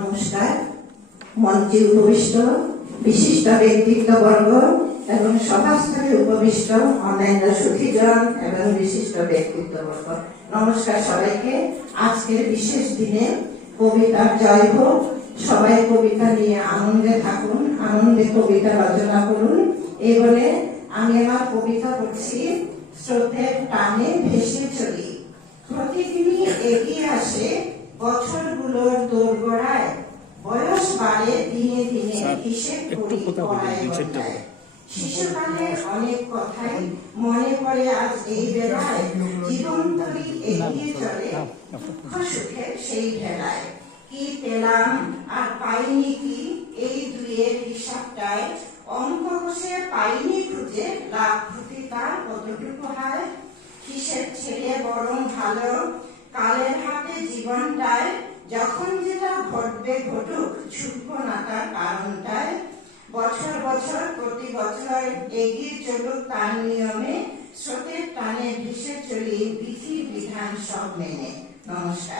নমস্কার। মঞ্চে উপবিষ্ট বিশিষ্ট ব্যক্তিত্ববর্গ এবং সভাস্থলে উপবিষ্ট অন্যান্য সুধীজন এবং বিশিষ্ট ব্যক্তিত্ববর্গ। নমস্কার সবাইকে। আজকের বিশেষ দিনে কবিতার জয় হোক। সবাই কবিতা নিয়ে আনন্দে থাকুন, আনন্দে কবিতা রচনা করুন। এই বলে আমি আমার কবিতা পড়ছি, স্রোতের টানে ভেসে চলি। প্রতিদিনই এগিয়ে আসে দোরগোড়ায় বয়স দিনে দিনে হিসেব একটু কথা বলুন, নিচেরটা বন্ধায়। শিশুকালে অনেক কথাই মনে পড়ে আজ এই বেলায়। জীবন তরি এগিয়ে চলে দুঃখ সেই ভেলায় কি পেলাম আর পাইনি কি? এই দুইয়ের হিসাবটায় অঙ্ক কষে পাইনি খুঁজে। লাভ ক্ষতি তার কতটুকু হয়? হিসেব ছেড়ে বরং ভালো? কালের হাতে জীবনটায় যখন যেটা ঘটবে ঘটুক সুখ না তার কারণটায় বছর বছর, প্রতি বছর এগিয়ে চলুক তার নিয়মে। স্রোতের টানে ভেসে চলি বিধি বিধান সব মেনে। নমস্কার।